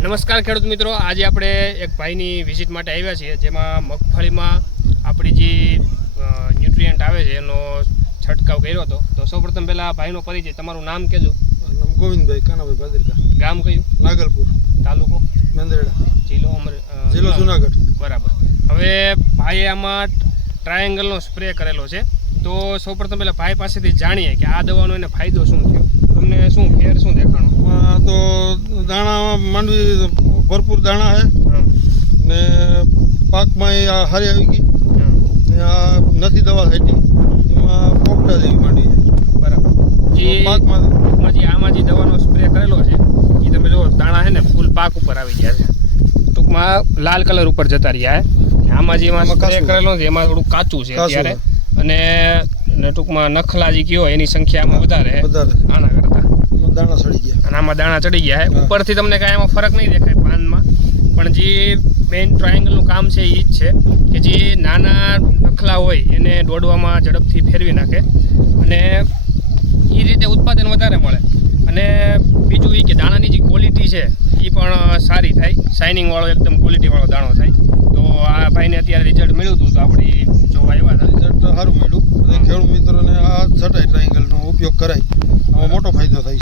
નમસ્કાર ખેડૂત મિત્રો. આજે આપણે એક ભાઈની વિઝિટ માટે આવ્યા છીએ જેમાં મગફળીમાં આપણી જે ન્યુટ્રિયન્ટ આવે છે એનો છંટકાવ કર્યો હતો. તો સૌપ્રથમ પહેલાં ભાઈનો પરિચય. તમારું નામ કહેજો. નામ ગોવિંદભાઈ કાનાભાઈ ભાદરકા. ગામ કયું? નાગલપુર. તાલુકો? મેંદરેડા. જિલ્લો અમર જિલ્લો જુનાગઢ. બરાબર. હવે ભાઈએ આમાં ટ્રાયેંગલનો સ્પ્રે કરેલો છે. તો સૌપ્રથમ પહેલાં ભાઈ પાસેથી જાણીએ કે આ દવાનો એને ફાયદો શું થયો? તમને શું ફેર શું દેખાણો? તો દાણા માંડવી ભરપૂર દાણા છે. હા, ને પાકમાં એ આ હારી આવી ગઈ. ને આ નથી દવા થતી એમાં પોપટા જેવી માંડવી છે. બરાબર. જે પાકમાં જે આમાં જે દવાનો સ્પ્રે કરેલો છે એ તમે જો દાણા છે ને ફૂલ પાક ઉપર આવી ગયા છે. ટૂંકમાં લાલ કલર ઉપર જતા રહ્યા છે. આમાં જે એમાં સ્પ્રે કરેલો છે એમાં થોડું કાચું છે અત્યારે. અને ટૂંકમાં નખલા જે કયો એની સંખ્યામાં વધારે આના દાણા ચડી ગયા. અને આમાં દાણા ચડી ગયા ઉપરથી તમને કાંઈ એમાં ફરક નહીં દેખાય પાનમાં. પણ જે મેઇન ટ્રાયેંગલનું કામ છે એ જ છે કે જે નાના નખલા હોય એને દોડવામાં ઝડપથી ફેરવી નાખે. અને એ રીતે ઉત્પાદન વધારે મળે. અને બીજું એ કે દાણાની જે ક્વોલિટી છે એ પણ સારી થાય. શાઇનિંગવાળો એકદમ ક્વોલિટીવાળો દાણો થાય. તો આ ભાઈને અત્યારે રિઝલ્ટ મળ્યું હતું તો આપણે જોવા આવ્યા હતા. રિઝલ્ટ સારું મળ્યું. ખેડૂત મિત્રોને આ છટાઈ ટ્રાયેંગલનો ઉપયોગ કરાય. આમાં મોટો ફાયદો થાય